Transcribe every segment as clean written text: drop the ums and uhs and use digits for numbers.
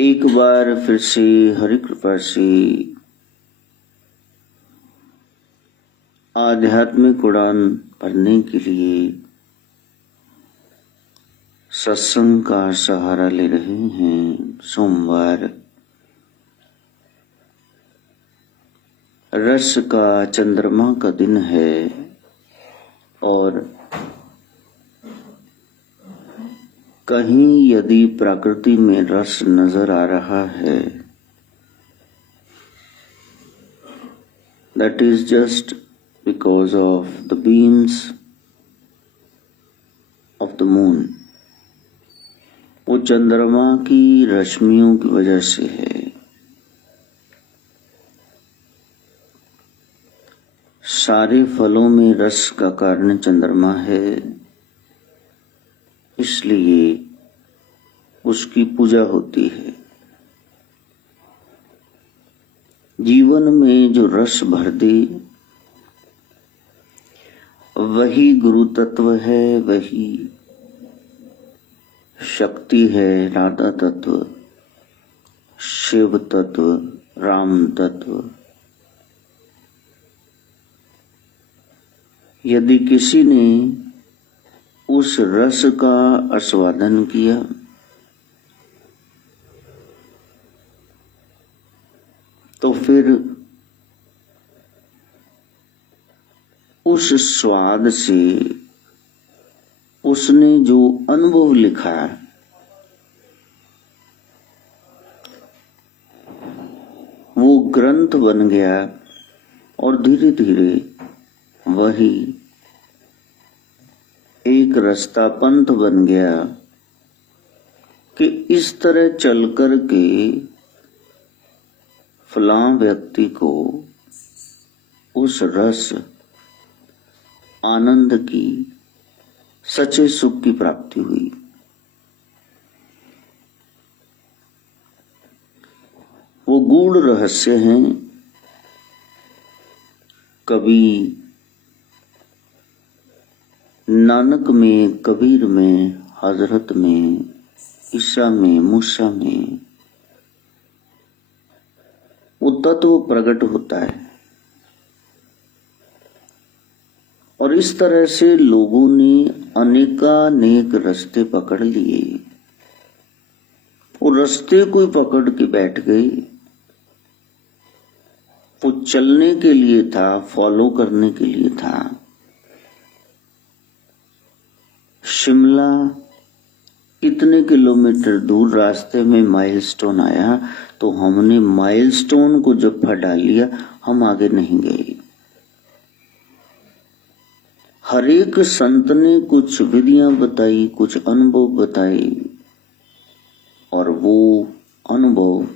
एक बार फिर से हरि कृपा से आध्यात्मिक उड़ान भरने के लिए सत्संग का सहारा ले रहे हैं। सोमवार रस का चंद्रमा का दिन है और कहीं यदि प्रकृति में रस नजर आ रहा है, that is just because of the beams of the moon। वो चंद्रमा की रश्मियों की वजह से है। सारे फलों में रस का कारण चंद्रमा है, इसलिए उसकी पूजा होती है। जीवन में जो रस भर दे वही गुरु तत्व है, वही शक्ति है, राधा तत्व, शिव तत्व, राम तत्व। यदि किसी ने उस रस का आस्वादन किया तो फिर उस स्वाद से उसने जो अनुभव लिखा वो ग्रंथ बन गया और धीरे धीरे वही एक रास्ता पंथ बन गया कि इस तरह चल कर के फलां व्यक्ति को उस रस आनंद की, सच्चे सुख की प्राप्ति हुई। वो गूढ़ रहस्य हैं। कभी नानक में, कबीर में, हजरत में, ईसा में, मूसा में वो तत्व प्रकट होता है। और इस तरह से लोगों ने अनेकानेक रास्ते पकड़ लिए। वो रास्ते कोई पकड़ के बैठ गए, वो चलने के लिए था, फॉलो करने के लिए था। शिमला इतने किलोमीटर दूर रास्ते में माइलस्टोन आया तो हमने माइलस्टोन को जफ्फा डाल लिया, हम आगे नहीं गए। हर एक संत ने कुछ विधियां बताई, कुछ अनुभव बताए और वो अनुभव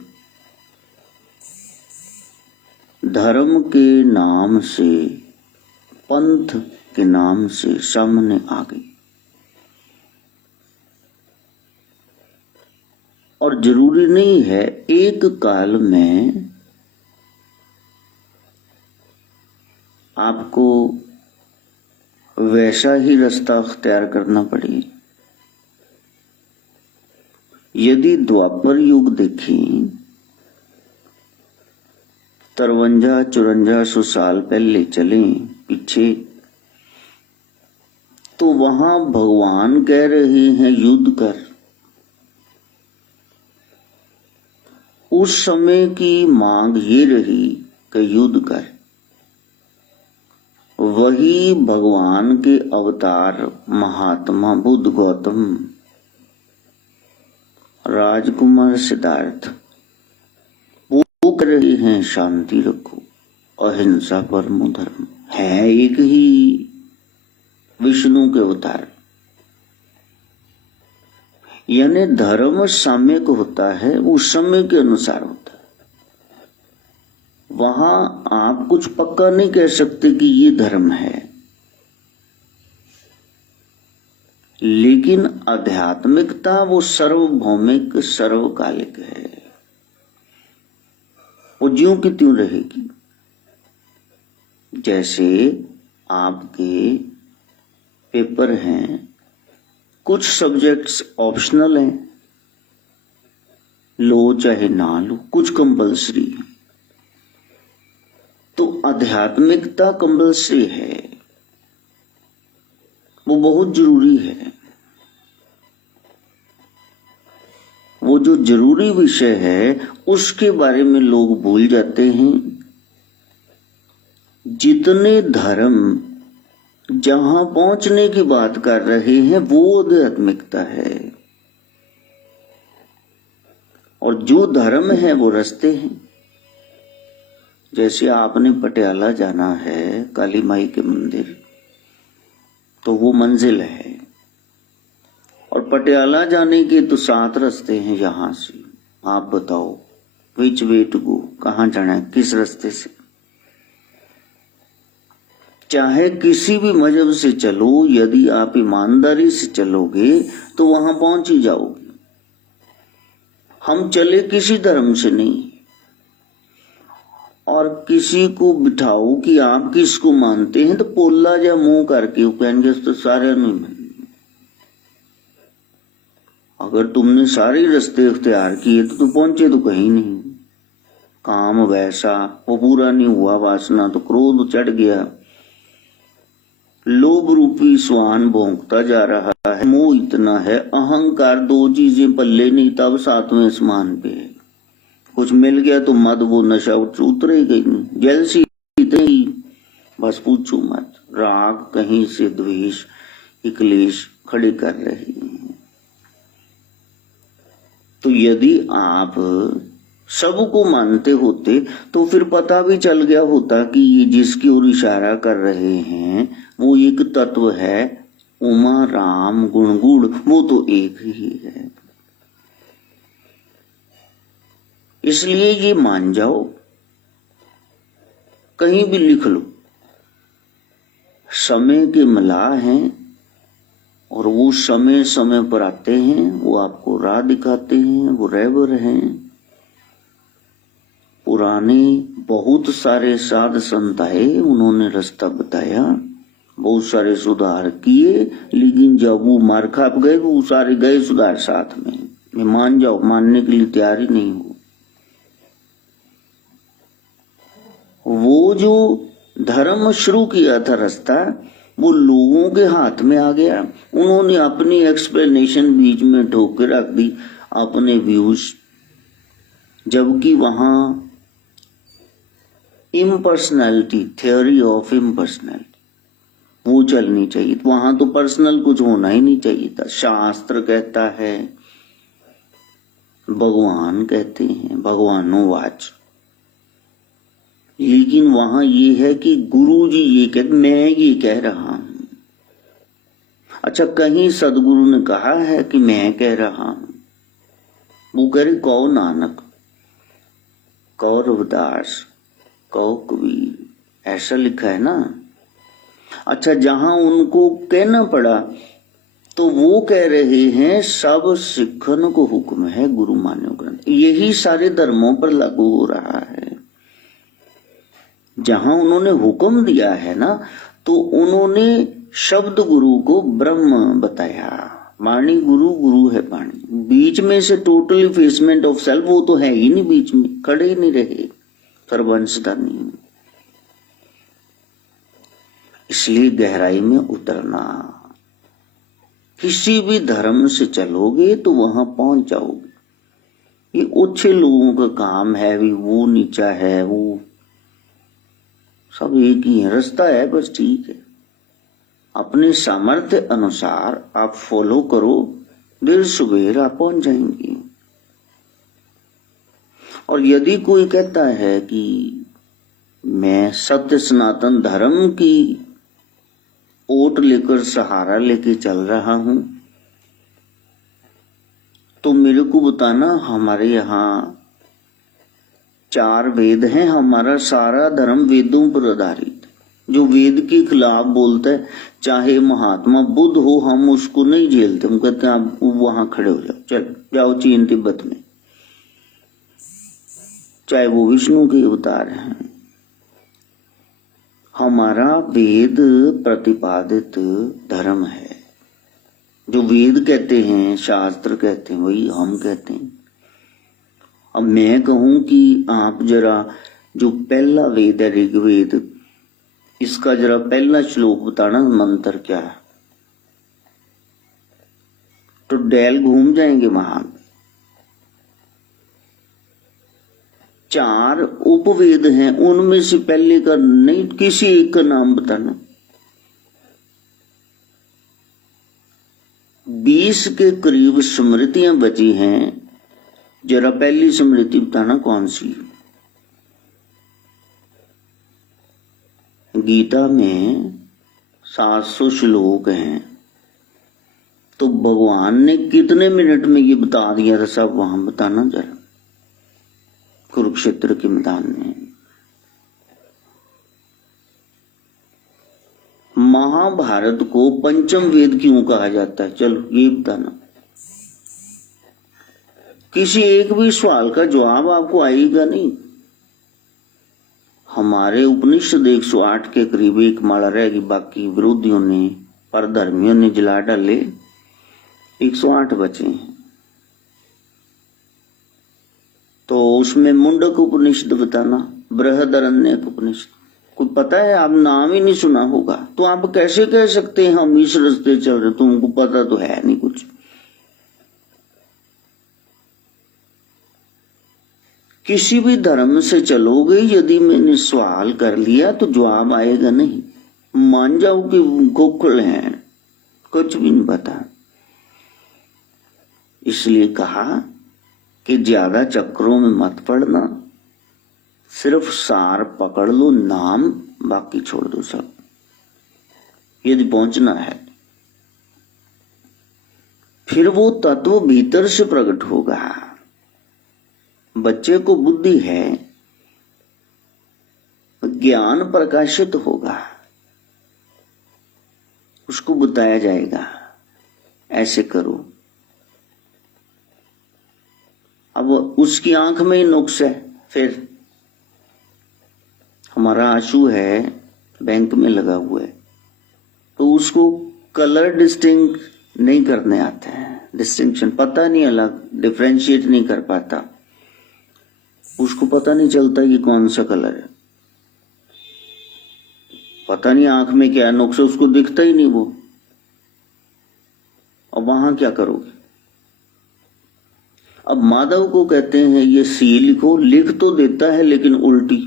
धर्म के नाम से, पंथ के नाम से सामने आ गई। और जरूरी नहीं है एक काल में आपको वैसा ही रास्ता अख्तियार करना पड़े। यदि द्वापर युग देखें, 53-54 साल पहले चलें पीछे, तो वहां भगवान कह रहे हैं युद्ध कर। उस समय की मांग ये रही कि युद्ध कर। वही भगवान के अवतार महात्मा बुद्ध, गौतम, राजकुमार सिद्धार्थ वो कर रहे हैं शांति रखो, अहिंसा परमो धर्म। है एक ही विष्णु के अवतार। यानी धर्म साम्यक होता है, उस समय के अनुसार होता है। वहां आप कुछ पक्का नहीं कह सकते कि ये धर्म है, लेकिन आध्यात्मिकता वो सर्वभौमिक, सर्वकालिक है। वो ज्यों की त्यों रहेगी। जैसे आपके पेपर हैं, कुछ सब्जेक्ट्स ऑप्शनल हैं, लो चाहे ना लो, कुछ कंपल्सरी है। तो आध्यात्मिकता कंपल्सरी है, वो बहुत जरूरी है। वो जो जरूरी विषय है उसके बारे में लोग भूल जाते हैं। जितने धर्म जहां पहुंचने की बात कर रहे हैं वो आध्यात्मिकता है, और जो धर्म है वो रास्ते हैं। जैसे आपने पटियाला जाना है काली माई के मंदिर, तो वो मंजिल है। और पटियाला जाने के तो 7 रास्ते हैं यहां से। आप बताओ विच वे टू गो, कहां जाना है, किस रास्ते से। चाहे किसी भी मजहब से चलो, यदि आप ईमानदारी से चलोगे तो वहां पहुंच ही जाओगे। हम चले किसी धर्म से नहीं, और किसी को बिठाओ कि आप किसको मानते हैं, तो पोला या मुंह करके वो कहेंगे तो सारे नहीं मान। अगर तुमने सारे रास्ते इख्तियार किए तो पहुंचे तो कहीं नहीं। काम वैसा, वो पूरा नहीं हुआ, वासना तो क्रोध चढ़ गया, लोभ रूपी स्वान भोंकता जा रहा है, मोह इतना है, अहंकार 2 चीजें पल्ले नहीं, तब 7वें आसमान पे है। कुछ मिल गया तो मद, वो नशा उतरेगा ही नहीं। जैसी इतनी बस पूछो मत, राग कहीं से द्वेष क्लेश खड़े कर रहे हैं। तो यदि आप सबको मानते होते तो फिर पता भी चल गया होता कि ये जिसकी ओर इशारा कर रहे हैं वो एक तत्व है, उमा राम गुणगुण, वो तो एक ही है। इसलिए ये मान जाओ, कहीं भी लिख लो, समय के मलाह हैं और वो समय समय पर आते हैं, वो आपको राह दिखाते हैं, वो रहबर हैं। पुराने बहुत सारे साध संत आए, उन्होंने रास्ता बताया, बहुत सारे सुधार किए, लेकिन जब वो मार खाप गए वो सारे गए सुधार साथ में मान जाओ, मानने के लिए तैयार ही नहीं हो। वो जो धर्म शुरू किया था रास्ता, वो लोगों के हाथ में आ गया। उन्होंने अपनी एक्सप्लेनेशन बीच में ठोक के रख दी, अपने व्यूज, जबकि वहां इम्पर्सनैलिटी, थ्योरी ऑफ इम्पर्सनैलिटी, वो चलनी चाहिए। वहां तो पर्सनल कुछ होना ही नहीं चाहिए था। शास्त्र कहता है, भगवान कहते हैं, भगवानो वाच, लेकिन वहां ये है कि गुरु जी ये कहते, मैं ये कह रहा हूं। अच्छा, कहीं सदगुरु ने कहा है कि मैं कह रहा हूं? वो कह रहे कौ नानक, कौ रविदास, कौ कबीर, ऐसा लिखा है ना। अच्छा, जहां उनको कहना पड़ा तो वो कह रहे हैं सब सिखन को हुक्म है गुरु मान्यो ग्रंथ। यही सारे धर्मों पर लागू हो रहा है। जहां उन्होंने हुक्म दिया है ना, तो उन्होंने शब्द गुरु को ब्रह्म बताया। वाणी गुरु, गुरु है वाणी। बीच में से टोटल इफेसमेंट ऑफ सेल्फ, वो तो है ही नहीं, बीच में खड़े ही नहीं रहे, सर्वंशता नहीं। इसलिए गहराई में उतरना, किसी भी धर्म से चलोगे तो वहां पहुंच जाओगे। ये अच्छे लोगों का काम है, भी वो नीचा है, वो सब एक ही है, रास्ता है बस, ठीक है। अपने सामर्थ्य अनुसार आप फॉलो करो, देर सुबेर आप पहुंच जाएंगे। और यदि कोई कहता है कि मैं सत्य सनातन धर्म की ओट लेकर सहारा लेके चल रहा हूं, तो मेरे को बताना, हमारे यहां 4 वेद हैं, हमारा सारा धर्म वेदों पर आधारित। जो वेद के खिलाफ बोलता है, चाहे महात्मा बुद्ध हो, हम उसको नहीं झेलते। हम कहते हैं आप वहां खड़े हो जाओ, चल जाओ चीन तिब्बत में, चाहे वो विष्णु के अवतार हैं। हमारा वेद प्रतिपादित धर्म है। जो वेद कहते हैं, शास्त्र कहते हैं, वही हम कहते हैं। अब मैं कहूं कि आप जरा जो पहला वेद है ऋग्वेद, इसका जरा पहला श्लोक बताना, मंत्र क्या है, तो डेल घूम जाएंगे वहां। 4 उपवेद हैं, उनमें से पहले का नहीं, किसी एक का नाम बताना। 20 के करीब स्मृतियां बची हैं, जरा पहली स्मृति बताना कौन सी। गीता में 700 श्लोक हैं, तो भगवान ने कितने मिनट में ये बता दिया था सब, वहां बताना जरा। कुरुक्षेत्र के मैदान में महाभारत को पंचम वेद क्यों कहा जाता है, चलो ये बताना। किसी एक भी सवाल का जवाब आपको आएगा नहीं। हमारे उपनिषद 108 के करीब एक माला रहेगी, बाकी विरोधियों ने, परधर्मियों ने जला डाले, 108 बचे हैं। तो उसमें मुंडक उपनिषद बताना, बृहदारण्यक उपनिषद, कोई पता है, आप नाम ही नहीं सुना होगा, तो आप कैसे कह सकते हैं हम इस रास्ते चल रहे, तुमको पता तो है नहीं कुछ। किसी भी धर्म से चलोगे, यदि मैंने सवाल कर लिया तो जवाब आएगा नहीं, मान जाओ कि गोकुल है, कुछ भी नहीं पता। इसलिए कहा कि ज्यादा चक्रों में मत पड़ना, सिर्फ सार पकड़ लो, नाम, बाकी छोड़ दो सब, यदि पहुंचना है। फिर वो तत्व भीतर से प्रकट होगा। बच्चे को बुद्धि है, ज्ञान प्रकाशित होगा, उसको बताया जाएगा ऐसे करो। अब उसकी आंख में ही नुक्स है। फिर हमारा आंसू है, बैंक में लगा हुआ है, तो उसको कलर डिस्टिंक्ट नहीं करने आता है, डिस्टिंक्शन पता नहीं, अलग डिफरेंशिएट नहीं कर पाता, उसको पता नहीं चलता कि कौन सा कलर है, पता नहीं आंख में क्या नुक्स है, उसको दिखता ही नहीं वो। अब वहां क्या करोगे। अब माधव को कहते हैं ये सी लिखो, लिख तो देता है लेकिन उल्टी,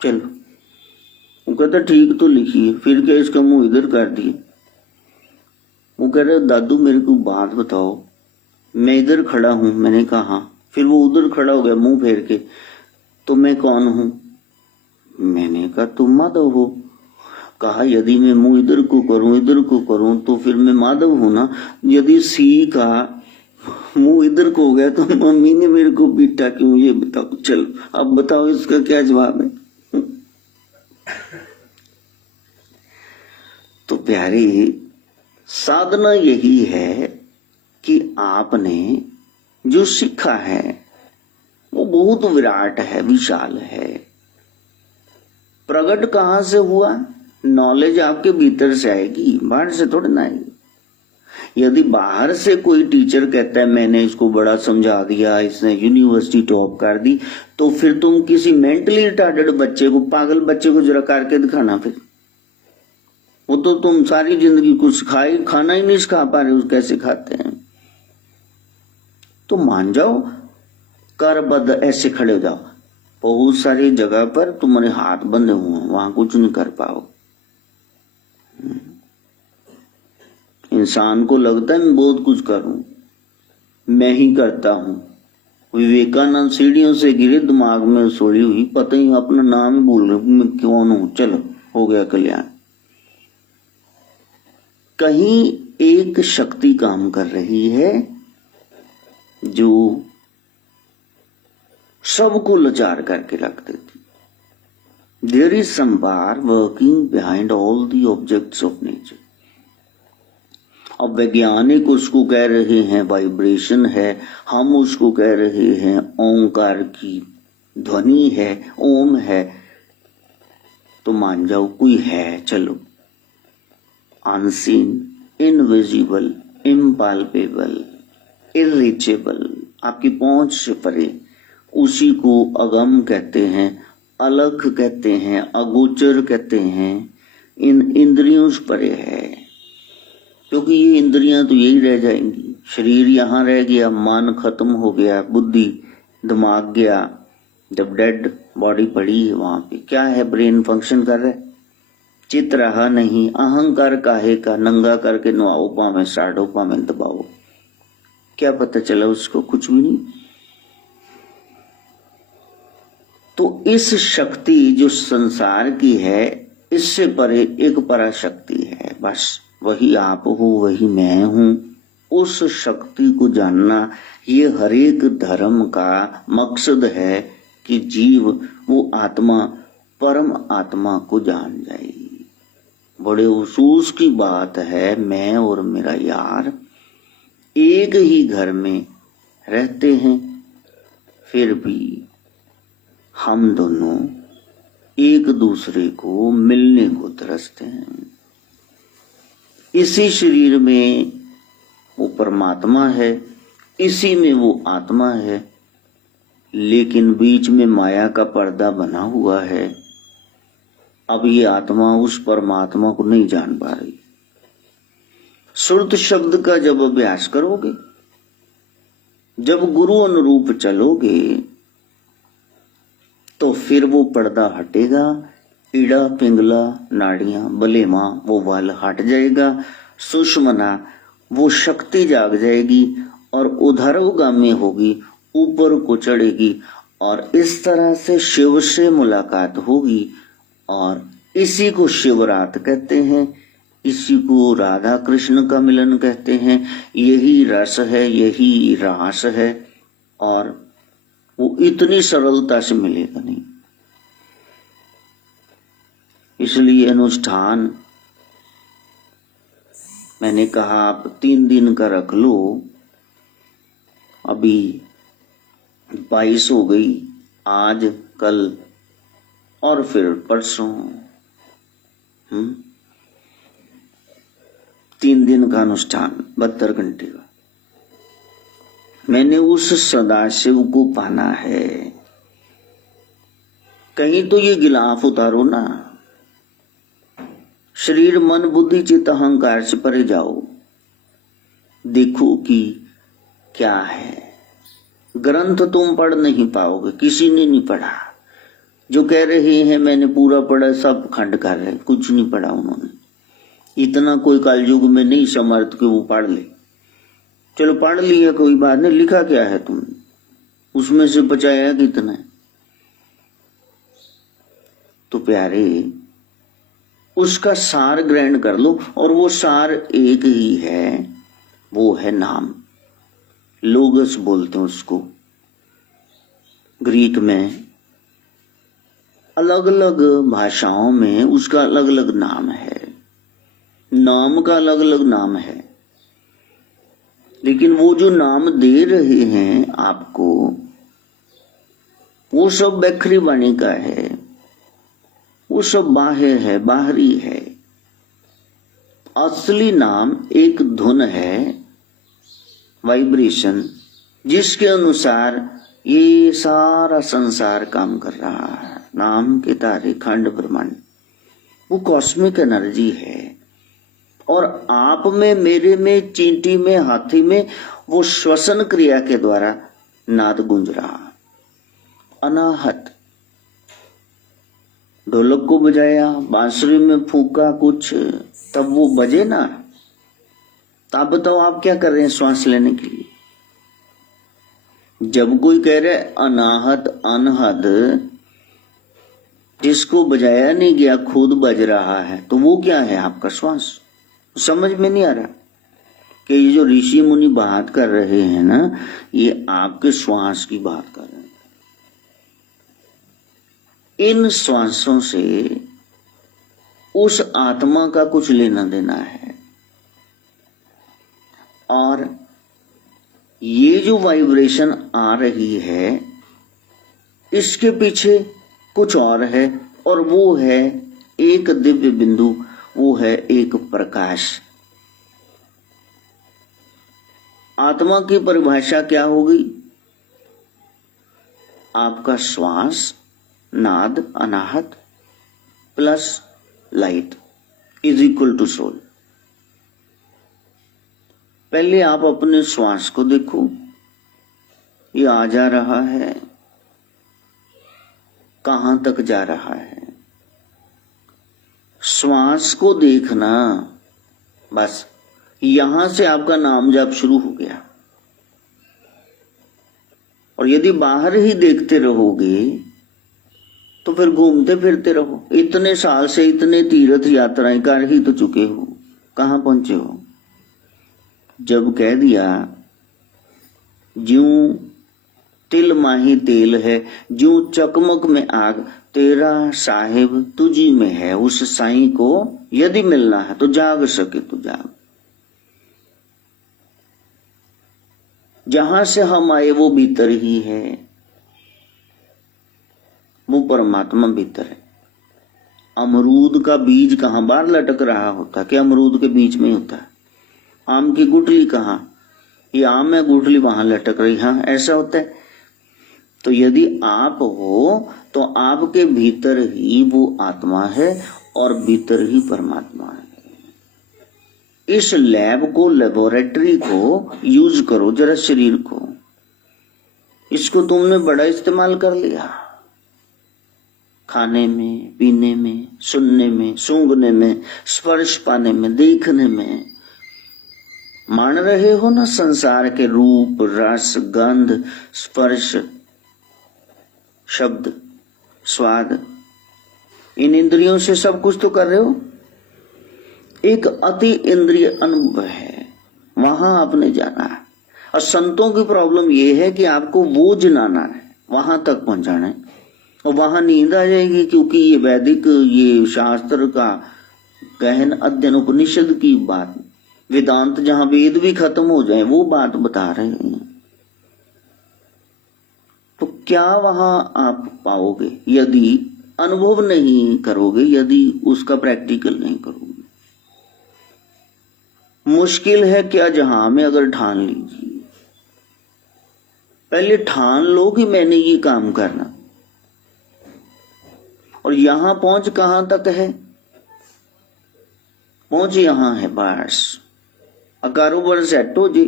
चलो वो कहता ठीक तो लिखिए, फिर क्या इसका मुंह इधर कर दिए। वो कह रहे दादू मेरे को बात बताओ, मैं इधर खड़ा हूं, मैंने कहा हाँ, फिर वो उधर खड़ा हो गया मुंह फेर के, तो मैं कौन हूं, मैंने कहा तुम माधव हो। कहा यदि मैं मुंह इधर को करूं तो फिर मैं माधव हूं ना, यदि सी का मुंह इधर को हो गया तो मम्मी ने मेरे को पीटा क्यों, ये बताओ। चलो अब बताओ इसका क्या जवाब है। तो प्यारी साधना यही है कि आपने जो सीखा है वो बहुत विराट है, विशाल है। प्रकट कहां से हुआ, नॉलेज आपके भीतर से आएगी, बाहर से थोड़ी ना आएगी। यदि बाहर से कोई टीचर कहता है मैंने इसको बड़ा समझा दिया, इसने यूनिवर्सिटी टॉप कर दी, तो फिर तुम किसी मेंटली रिटार्डेड बच्चे को, पागल बच्चे को जरा करके दिखाना, फिर वो तो तुम सारी जिंदगी कुछ खाना ही नहीं सिखा पा रहे, कैसे खाते हैं। तो मान जाओ, कर बद ऐसे खड़े हो जाओ, बहुत सारी जगह पर तुम्हारे हाथ बंधे हुए, वहां कुछ नहीं कर पाओ। इंसान को लगता है मैं बहुत कुछ करूं, मैं ही करता हूं। विवेकानंद सीढ़ियों से गिरे, दिमाग में सोड़ी हुई, पता ही अपना नाम ही भूल रहे, मैं कौन हूं, चलो हो गया कल्याण। कहीं एक शक्ति काम कर रही है जो सबको लाचार करके रख देती। There is some power working behind all the objects of nature. अब वैज्ञानिक उसको कह रहे हैं वाइब्रेशन है, हम उसको कह रहे हैं ओंकार की ध्वनि है, ओम है, तो मान जाओ कोई है। चलो, अनसीन, इनविजिबल, इम्पाल्पेबल, इरीचेबल, आपकी पहुंच से परे, उसी को अगम कहते हैं, अलख कहते हैं, अगोचर कहते हैं। इन इंद्रियों से परे है, क्योंकि ये इंद्रियां तो यही रह जाएंगी। शरीर यहाँ रह गया, मन खत्म हो गया, बुद्धि दिमाग गया। जब डेड बॉडी पड़ी है वहां पे क्या है, ब्रेन फंक्शन कर रहा है, चित रहा नहीं। अहंकार काहे का, नंगा करके नुआओ पावे साढ़ो पावे दबाओ, क्या पता चला उसको, कुछ भी नहीं। तो इस शक्ति जो संसार की है, इससे परे एक पराशक्ति है, बस वही आप हो, वही मैं हूं। उस शक्ति को जानना ये हरेक धर्म का मकसद है कि जीव वो आत्मा, परम आत्मा को जान जाए। बड़े अफसोस की बात है, मैं और मेरा यार एक ही घर में रहते हैं, फिर भी हम दोनों एक दूसरे को मिलने को तरसते हैं। इसी शरीर में वो परमात्मा है, इसी में वो आत्मा है, लेकिन बीच में माया का पर्दा बना हुआ है। अब ये आत्मा उस परमात्मा को नहीं जान पा रही। श्रुत शब्द का जब अभ्यास करोगे, जब गुरु अनुरूप चलोगे, तो फिर वो पर्दा हटेगा। ईड़ा पिंगला नाड़ियां बलेमा वो वाल हट जाएगा। सुषमना वो शक्ति जाग जाएगी और उधरगामी होगी, ऊपर को चढ़ेगी, और इस तरह से शिव से मुलाकात होगी। और इसी को शिवरात कहते हैं, इसी को राधा कृष्ण का मिलन कहते हैं। यही रस है, यही रास है, और वो इतनी सरलता से मिलेगा नहीं। इसलिए अनुष्ठान मैंने कहा आप 3 दिन का रख लो। अभी 22 हो गई, आज कल और फिर परसों 3 दिन का अनुष्ठान 72 घंटे का। मैंने उस सदाशिव को पाना है। कहीं तो ये गिलाफ उतारो ना। शरीर मन बुद्धि चित्त अहंकार से परे जाओ, देखो कि क्या है। ग्रंथ तुम पढ़ नहीं पाओगे, किसी ने नहीं पढ़ा। जो कह रहे हैं मैंने पूरा पढ़ा, सब खंड कर रहे, कुछ नहीं पढ़ा उन्होंने। इतना कोई कलयुग में नहीं समर्थ कि वो पढ़ ले। चलो पढ़ लिया, कोई बात नहीं, लिखा क्या है तुमने, उसमें से बचाया कितना है। तो प्यारे, उसका सार ग्रहण कर लो, और वो सार एक ही है, वो है नाम। लोगस बोलते हैं उसको। ग्रीक में अलग अलग भाषाओं में उसका अलग अलग नाम है, नाम का अलग अलग नाम है। लेकिन वो जो नाम दे रहे हैं आपको, वो सब बैखरी वाणी का है, वो सब बाह्य है, बाहरी है। असली नाम एक धुन है, वाइब्रेशन, जिसके अनुसार ये सारा संसार काम कर रहा है। नाम के तारे खंड ब्रह्मांड, वो कॉस्मिक एनर्जी है। और आप में, मेरे में, चींटी में, हाथी में वो श्वसन क्रिया के द्वारा नाद गूंज रहा। अनाहत ढोलक को बजाया, बांसुरी में फूका कुछ, तब वो बजे ना। तो आप बताओ आप क्या कर रहे हैं श्वास लेने के लिए। जब कोई कह रहा है अनाहत अनहद, जिसको बजाया नहीं गया खुद बज रहा है, तो वो क्या है, आपका श्वास। समझ में नहीं आ रहा कि ये जो ऋषि मुनि बात कर रहे हैं ना, ये आपके श्वास की बात कर रहे हैं। इन श्वासों से उस आत्मा का कुछ लेना देना है। और ये जो वाइब्रेशन आ रही है, इसके पीछे कुछ और है, और वो है एक दिव्य बिंदु, वो है एक प्रकाश। आत्मा की परिभाषा क्या होगी? आपका श्वास, नाद, अनाहत plus light is equal to soul. पहले आप अपने श्वास को देखो, ये आ जा रहा है, कहां तक जा रहा है, श्वास को देखना, बस यहां से आपका नाम जाप शुरू हो गया। और यदि बाहर ही देखते रहोगे तो फिर घूमते फिरते रहो। इतने साल से इतने तीर्थ यात्राएं कर ही तो चुके हो, कहां पहुंचे हो? जब कह दिया ज्यूं तिल माही तेल है, ज्यूं चकमक में आग, तेरा साहिब तुझी में है, उस साईं को यदि मिलना है तो जाग सके तो जाग। जहां से हम आए वो भीतर ही है, वो परमात्मा भीतर है। अमरूद का बीज कहां बाहर लटक रहा होता, कि अमरूद के बीच में होता है। आम की गुठली कहां, ये आम है, गुठली वहां लटक रही, हाँ ऐसा होता है। तो यदि आप हो तो आपके भीतर ही वो आत्मा है और भीतर ही परमात्मा है। इस लैब को, लेबोरेटरी को यूज करो जरा, शरीर को। इसको तुमने बड़ा इस्तेमाल कर लिया, खाने में, पीने में, सुनने में, सूंघने में, स्पर्श पाने में, देखने में। मान रहे हो ना संसार के रूप, रस, गंध, स्पर्श, शब्द, स्वाद, इन इंद्रियों से सब कुछ तो कर रहे हो। एक अति इंद्रिय अनुभव है, वहां आपने जाना है। और संतों की प्रॉब्लम यह है कि आपको वो जनाना है, वहां तक पहुंचाना है। और वहां नींद आ जाएगी, क्योंकि ये वैदिक, ये शास्त्र का गहन अध्ययन, उपनिषद की बात, वेदांत जहां वेद भी खत्म हो जाए वो बात बता रहे हैं। तो क्या वहां आप पाओगे यदि अनुभव नहीं करोगे, यदि उसका प्रैक्टिकल नहीं करोगे? मुश्किल है क्या जहां में, अगर ठान लीजिए, पहले ठान लो कि मैंने ये काम करना। और यहां पहुंच कहां तक है? पहुंच यहां है, बस कारोबार सेट हो जी,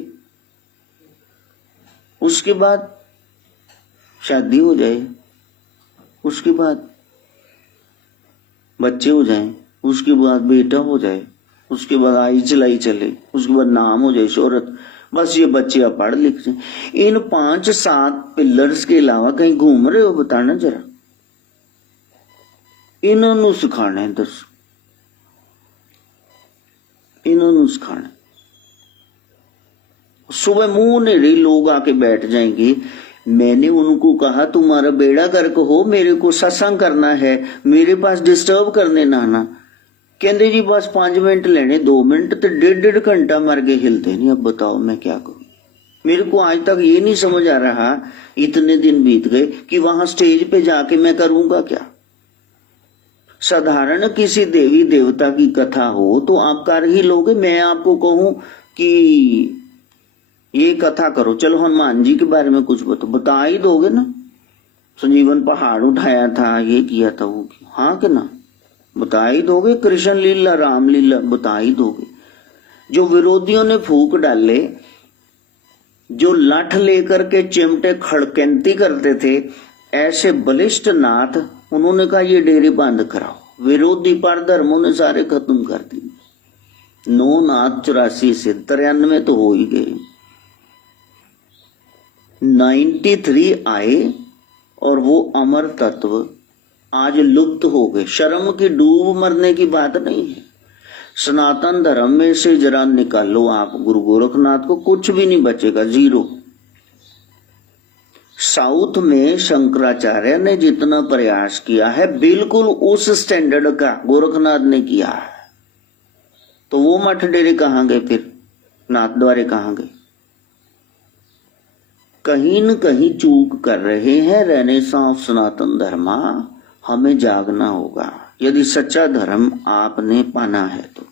उसके बाद शादी हो जाए, उसके बाद बच्चे हो जाएं, उसके बाद बेटा हो जाए, उसके बाद आई चलाई चले, उसके बाद नाम हो जाए, शोहरत। बस ये बच्चे अब पढ़ लिख जाए। इन 5-7 पिलर्स के अलावा कहीं घूम रहे हो? बताना जरा। इन्होंने सिखाना है, दस इन्होंने सिखाना है। सुबह मुंह नेड़े लोग आके बैठ जाएंगे। मैंने उनको कहा तुम्हारा बेड़ा गर्क हो, मेरे को सत्संग करना है, मेरे पास डिस्टर्ब करने ना आना। कहते जी बस 5 मिनट लेने, 2 मिनट तो 1.5 घंटा मर के हिलते नहीं। अब बताओ मैं क्या करूं? मेरे को आज तक ये नहीं समझ आ रहा, इतने दिन बीत गए, कि वहां स्टेज पे जाके मैं करूंगा क्या। साधारण किसी देवी देवता की कथा हो तो आप कर ही लोगे। मैं आपको कहूं कि ये कथा करो, चलो हनुमान जी के बारे में कुछ बता ही दोगे ना। संजीवन पहाड़ उठाया था, ये किया था, वो किया, हाँ कि ना? बता ही दोगे। कृष्ण लीला, राम लीला बता ही दोगे। जो विरोधियों ने फूक डाले, जो लाठ लेकर के चिमटे खड़कंती करते थे, ऐसे बलिष्ठ नाथ, उन्होंने कहा ये डेरे बंद कराओ। विरोधी पर धर्मों ने सारे खत्म कर दिए। 9 नाथ 84 से 93 तो हो ही गए। 93 आए और वो अमर तत्व आज लुप्त हो गए। शर्म की डूब मरने की बात नहीं है। सनातन धर्म में से जरा निकालो आप गुरु गोरखनाथ को, कुछ भी नहीं बचेगा, जीरो। साउथ में शंकराचार्य ने जितना प्रयास किया है, बिल्कुल उस स्टैंडर्ड का गोरखनाथ ने किया है। तो वो मठ डेरे कहां गए फिर? नाथ द्वारे कहां गए? कहीं न कहीं चूक कर रहे हैं। रेनेसांस सनातन धर्म, हमें जागना होगा यदि सच्चा धर्म आपने पाना है तो।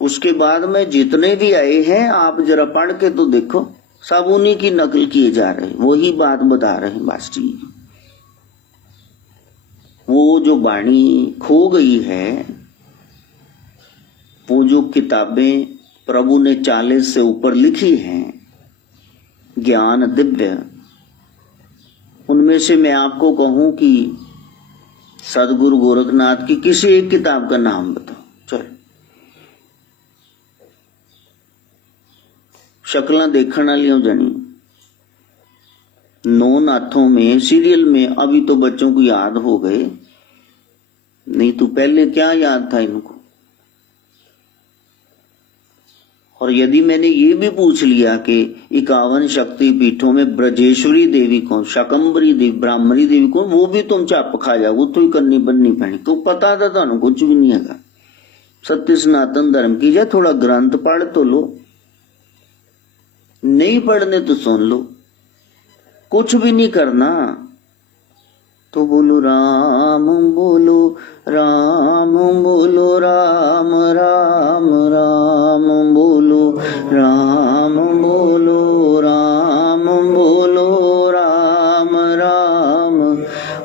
उसके बाद में जितने भी आए हैं, आप जरा पढ़ के तो देखो। सब उन्हीं की नकल किए जा रहे हैं, वही बात बता रहे हैं बास जी। वो जो वाणी खो गई है, वो जो किताबें प्रभु ने 40 से ऊपर लिखी हैं, ज्ञान दिव्य, उनमें से मैं आपको कहूं कि सदगुरु गोरखनाथ की किसी एक किताब का नाम बताओ। चल, शक्ल देखने वाली जनी, नौ नाथों में सीरियल में अभी तो बच्चों को याद हो गए, नहीं तो पहले क्या याद था इनको। और यदि मैंने ये भी पूछ लिया कि 51 शक्ति पीठों में ब्रजेश्वरी देवी कौन, शाकंभरी देवी, ब्राह्मणी देवी कौन, वो भी तुम चाप खा जाओ, वो तो ही करनी बननी पैनी, तो पता था थानू कुछ भी नहीं है। सत्य सनातन धर्म की जाए, थोड़ा ग्रंथ पढ़ तो लो, नहीं पढ़ने तो सुन लो, कुछ भी नहीं करना तो बोलो राम, बोलो राम, बोलो राम, राम राम, बोलो राम, बोलो राम, बोलो राम, राम,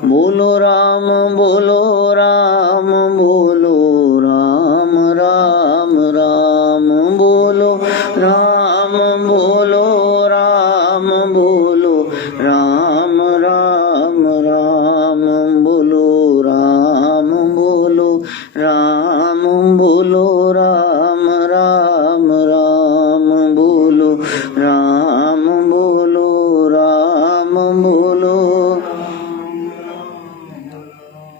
बोलो राम, बोलो राम, बोलो राम, राम राम, बोलो राम, बोलो राम, बोलो राम, राम राम, बोलो राम, बोलो राम, बोलो राम, राम राम, बोलो राम, बोलो राम, बोलो।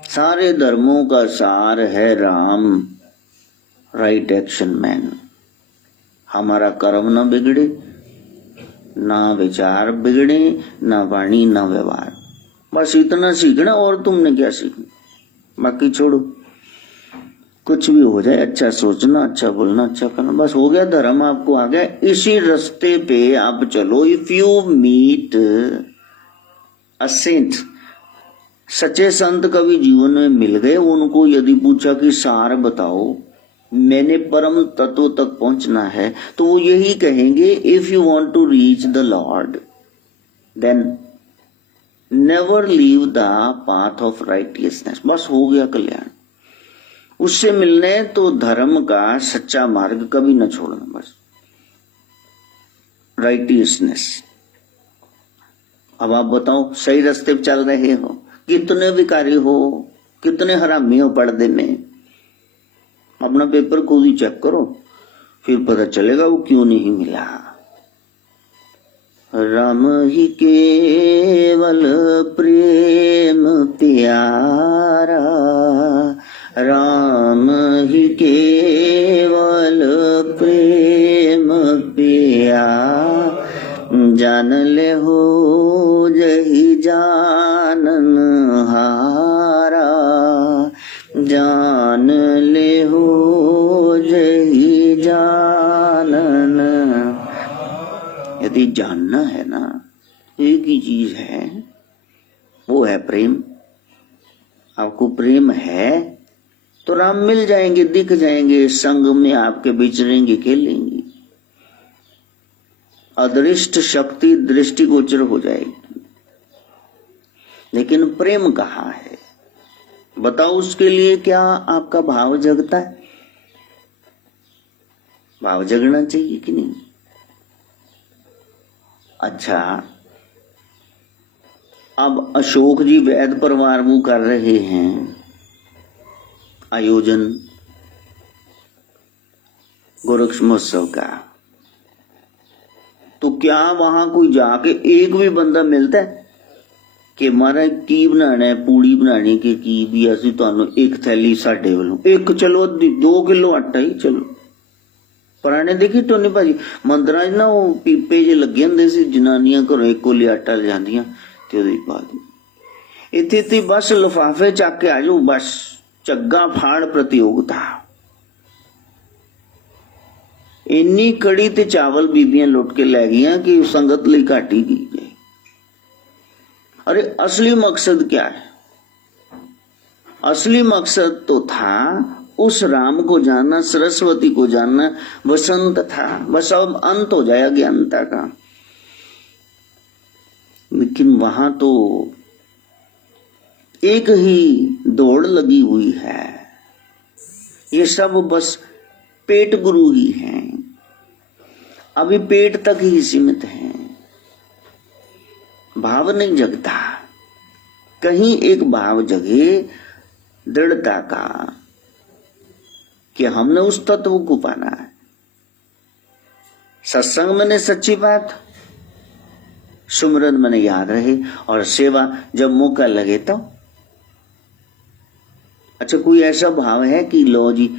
सारे धर्मों का सार है राम, राइट एक्शन मैन। हमारा कर्म न बिगड़े, ना विचार बिगड़े, ना वाणी, ना व्यवहार, बस इतना सीखना। और तुमने क्या सीखना, बाकी छोड़ो, कुछ भी हो जाए, अच्छा सोचना, अच्छा बोलना, अच्छा करना, बस हो गया, धर्म आपको आ गया। इसी रास्ते पे आप चलो। If you meet a saint, सच्चे संत कभी जीवन में मिल गए, उनको यदि पूछा कि सार बताओ, मैंने परम तत्व तक पहुंचना है, तो वो यही कहेंगे, if you want to reach the lord then never leave the path of righteousness. बस हो गया कल्याण। उससे मिलने तो धर्म का सच्चा मार्ग कभी न छोड़ना, बस राइटियसनेस। अब आप बताओ, सही रास्ते पे चल रहे हो, कितने विकारी हो, कितने हरामी हो पर्दे में। अपना पेपर खुद ही चेक करो, फिर पता चलेगा वो क्यों नहीं मिला। राम ही केवल प्रेम प्यारा, राम ही केवल प्रेम प्यारा, जान ले हो जही जानन हारा, जान ले हो जही जानन। यदि जानना है ना, एक ही चीज है, वो है प्रेम। आपको प्रेम है तो राम मिल जाएंगे, दिख जाएंगे, संग में आपके विचरेंगे, खेलेंगे, अदृष्ट शक्ति दृष्टिगोचर हो जाएगी। लेकिन प्रेम कहाँ है, बताओ। उसके लिए क्या आपका भाव जगता है? भाव जगना चाहिए कि नहीं? अच्छा, अब अशोक जी वैद परिवार वो कर रहे हैं आयोजन गोरक्ष महोत्सव का, तो क्या वहां कोई जाके एक भी बंदा मिलता है कि मारा की बनाना है, पूड़ी बनाने के की भी असि तुहानू एक थैली साडे वालों, एक चलो 2 किलो आटा ही चलो। पुराने देखी टोनी भाजी मंदिरां च ना वो पीपे जे लगे हुंदे सी, जनानियां घरों 1 कोली आटा ले जांदियां ते ओदे पा दी। इत्थे बस लिफाफे चक के आ जाओ, बस झग्गा फाड़ प्रतियोगिता। इन्नी कड़ी ते चावल बीबियां लुट के लै गईयां कि संगत लई घट ही गई। अरे असली मकसद क्या है? असली मकसद तो था उस राम को जानना, सरस्वती को जानना, वसंत था। बस अब अंत हो जाए अज्ञानता का। लेकिन वहां तो एक ही दौड़ लगी हुई है। ये सब बस पेट गुरु ही हैं, अभी पेट तक ही सीमित हैं, भाव नहीं जगता। कहीं एक भाव जगे दृढ़ता का कि हमने उस तत्व को पाना है। सत्संग मैंने सच्ची बात, सुमरन मैंने याद रहे, और सेवा जब मौका लगे तो। अच्छा, कोई ऐसा भाव है कि लो जी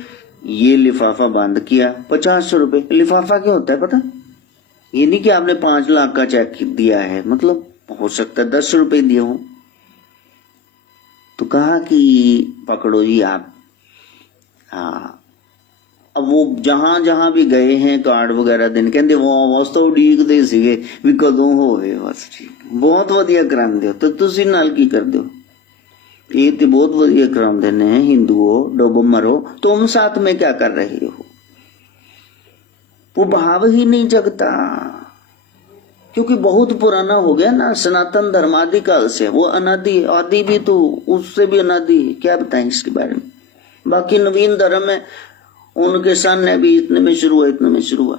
ये लिफाफा बंद किया 50 रुपए, लिफाफा क्या होता है पता? ये नहीं कि आपने 5 लाख का चेक दिया है, मतलब हो सकता है 10 रुपए दिए हो, तो कहा कि पकड़ो जी आप। हाँ, अब वो जहां जहां भी गए हैं कार्ड वगैरह देने, कहते वो तो उड़ीकते ਸੀਗੇ ਵੀ ਕਦੋਂ ਹੋਵੇ ਬਸ ਠੀਕ, ਬਹੁਤ ਵਧੀਆ ਕਰਾਉਂਦੇ ਹੋ ਤੇ ਤੁਸੀਂ ਨਾਲ ਕੀ ਕਰਦੇ ਹੋ? ये तो बहुत बढ़िया कराते हैं हिंदुओं, डोबो मरो, तुम साथ में क्या कर रहे हो? वो भाव ही नहीं जगता, क्योंकि बहुत पुराना हो गया ना। सनातन धर्मादि काल से वो अनादि, आदि भी तो उससे भी अनादि, क्या बताएं इसके बारे में। बाकी नवीन धर्म है, उनके सामने भी इतने में शुरू हुआ, इतने में शुरू हुआ,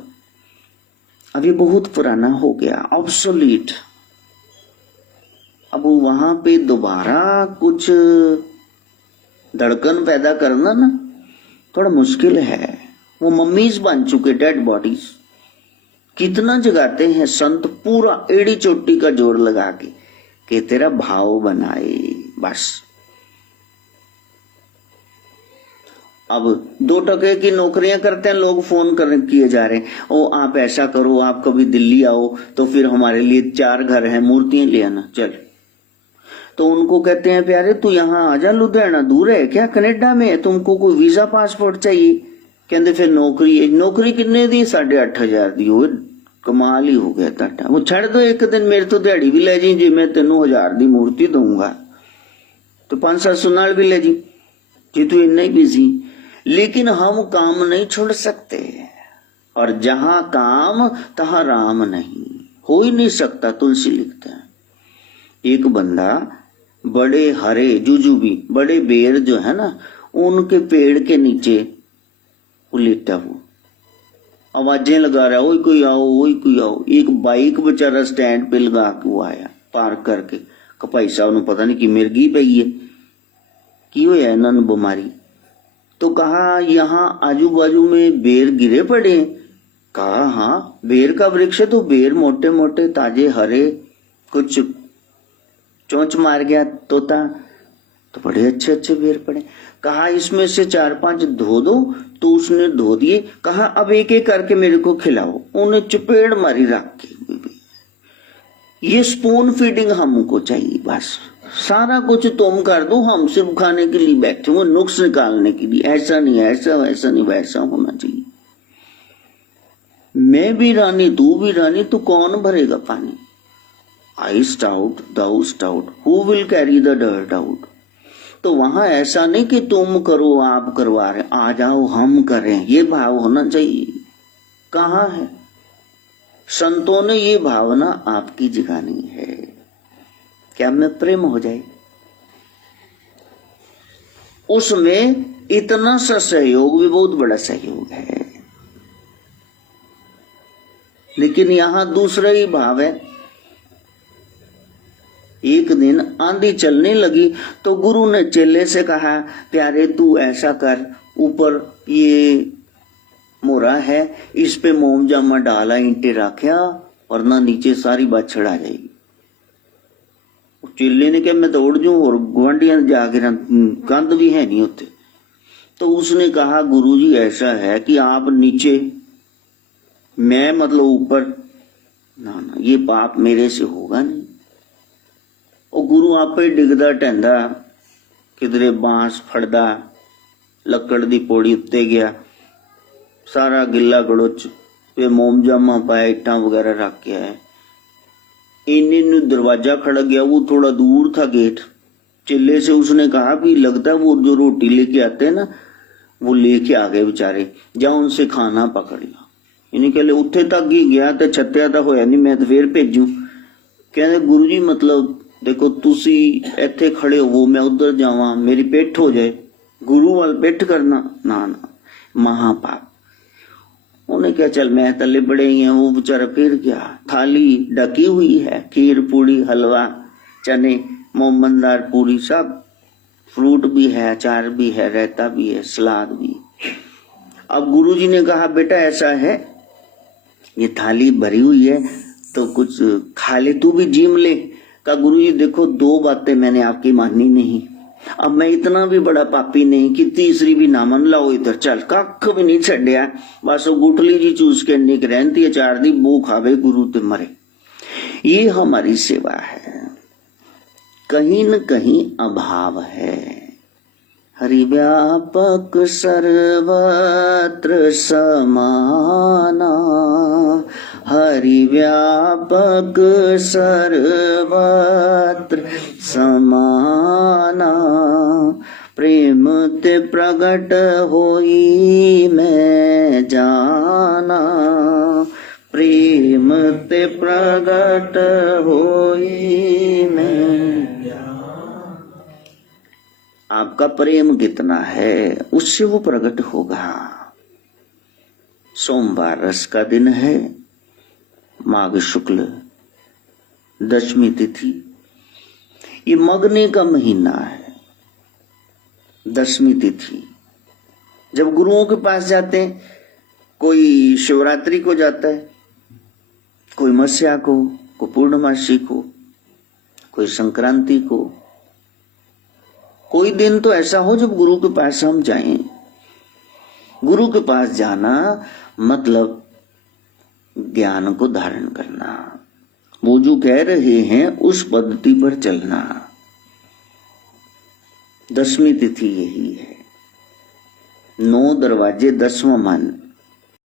अभी बहुत पुराना हो गया, ऑब्सोलीट। अब वहां पे दोबारा कुछ धड़कन पैदा करना ना थोड़ा मुश्किल है। वो मम्मीज बन चुके, डेड बॉडीज। कितना जगाते हैं संत, पूरा एड़ी चोटी का जोर लगा के कि तेरा भाव बनाए, बस। अब 2 टके की नौकरियां करते हैं लोग, फोन किए जा रहे हैं, ओ आप ऐसा करो, आप कभी दिल्ली आओ तो फिर हमारे लिए 4 घर हैं, मूर्तियां ले आना, चल। तो उनको कहते हैं प्यारे तू यहाँ आ जा, लुधियाना दूर है क्या, कनेडा में है, तुमको कोई वीजा पासपोर्ट चाहिए? कहते फिर नौकरी कितने दी? 8,500 दी। वो कमाल ही हो गया ताटा। वो छड़ दो एक दिन, मेरे तो दिहाड़ी भी ले जी, जी मैं तेनों 1000 दी मूर्ति दूंगा तो 500-700 नाल भी ले जी, जी तू इन्ना ही बिजी। लेकिन हम काम नहीं छोड़ सकते, और जहां काम तहां राम नहीं, हो ही नहीं सकता। तुलसी लिखता है, एक बंदा बड़े हरे जुजुबी, बड़े बेर जो है ना, उनके पेड़ के नीचे लेटा हुआ आवाजें लगा रहा है, ओए कोई आओ, ओए कोई आओ। एक बाइक बेचारा स्टैंड पे लगा के वो आया पार्क करके, भाई साहब ने पता नहीं कि मिर्गी पई है, की होया इन्होंने बीमारी। तो कहा यहाँ आजू बाजू में बेर गिरे पड़े। कहा हाँ, बेर का वृक्ष है तो बेर मोटे मोटे ताजे हरे, कुछ चोंच मार गया तोता तो बड़े अच्छे अच्छे बेर पड़े। कहा इसमें से 4-5 धो दो, तो उसने धो दिए। कहा अब एक एक करके मेरे को खिलाओ, उन्हें चपेड़ मारी रख के। ये स्पून फीडिंग हमको चाहिए, बस सारा कुछ तुम कर दो, हम सिर्फ खाने के लिए बैठे हुए, नुक्स निकालने के लिए। ऐसा नहीं, ऐसा वैसा नहीं, वैसा होना चाहिए। मैं भी रानी, तू भी रानी, तो कौन भरेगा पानी? I stout, thou stout, who will carry the dirt out? तो वहां ऐसा नहीं कि तुम करो, आप करवा रहे, आ जाओ हम करें, ये भाव होना चाहिए। कहाँ है? संतों ने ये भावना आपकी जगानी है, क्या में प्रेम हो जाए। उसमें इतना सा सहयोग भी बहुत बड़ा सहयोग है। लेकिन यहां दूसरा ही भाव है। एक दिन आंधी चलने लगी तो गुरु ने चेले से कहा, प्यारे तू ऐसा कर, ऊपर ये मोरा है, इस पे मोम जामा डाला, ईंटे रखा, वरना नीचे सारी बाछड़ आ जाएगी। चेले ने कहा मैं तो उड़ जाऊं, और गुआंढियां जाके कंध भी है नहीं होते। तो उसने कहा गुरुजी ऐसा है कि आप नीचे, मैं मतलब ऊपर, ना ना ये पाप मेरे से होगा नहीं। और गुरु आप ही डिगदा ढहंदा किधरे बांस फड़दा, लकड़ दी पौड़ी उत्ते गया, सारा गिला गड़ोच पे मोम जामा पाया, इट्टा वगैरह रख के आया। इन्हें दरवाजा खड़ा गया, वो थोड़ा दूर था गेट। चिल्ले से उसने कहा भी लगता है वो जो रोटी लेके आते हैं ना, वो लेके आ गए बेचारे, जा उनसे खाना पकड़ ला। इन्हें कहले उत्थे तक ही गया तो छत्या तो होया नहीं, मैं तो फिर भेजू। कहते गुरु जी मतलब देखो तुसी इत्थे खड़े हो मैं उधर जावा मेरी पिठ हो जाए, गुरु वाल पिठ करना ना ना महापाप। उन्हें क्या चल मैं तले बड़े ही हैं, वो बेचारा फिर क्या, थाली ढकी हुई है, खीर पूड़ी हलवा चने मोमनदार पूरी सब, फ्रूट भी है अचार भी है रायता भी है सलाद भी। अब गुरुजी ने कहा बेटा ऐसा है ये थाली भरी हुई है तो कुछ खा ले, तू भी जिम ले। कहा गुरुजी देखो दो बातें मैंने आपकी माननी नहीं, अब मैं इतना भी बड़ा पापी नहीं कि तीसरी भी ना मन लाओ, इधर चल कख भी नहीं छड़िया, बस वो गुठली जी चूस के निक रहती है, चार दी बू खावे गुरु ते मरे। ये हमारी सेवा है, कहीं न कहीं अभाव है। हरि व्यापक सर्वत्र समाना, हरि व्यापक सर्वत्र समाना, प्रेम ते प्रगट होई मैं जाना, प्रेम ते प्रगट होई मैं जाना। आपका प्रेम कितना है उससे वो प्रकट होगा। सोमवार रस का दिन है, माघ शुक्ल दशमी तिथि, ये मगने का महीना है, दशमी तिथि। जब गुरुओं के पास जाते हैं, कोई शिवरात्रि को जाता है, कोई मस्या को, कोई पूर्णमासी को, कोई संक्रांति को, कोई दिन तो ऐसा हो जब गुरु के पास हम जाएं। गुरु के पास जाना मतलब ज्ञान को धारण करना, वो जो कह रहे हैं उस पद्धति पर चलना। दशमी तिथि यही है, 9 दरवाजे 10वां मन।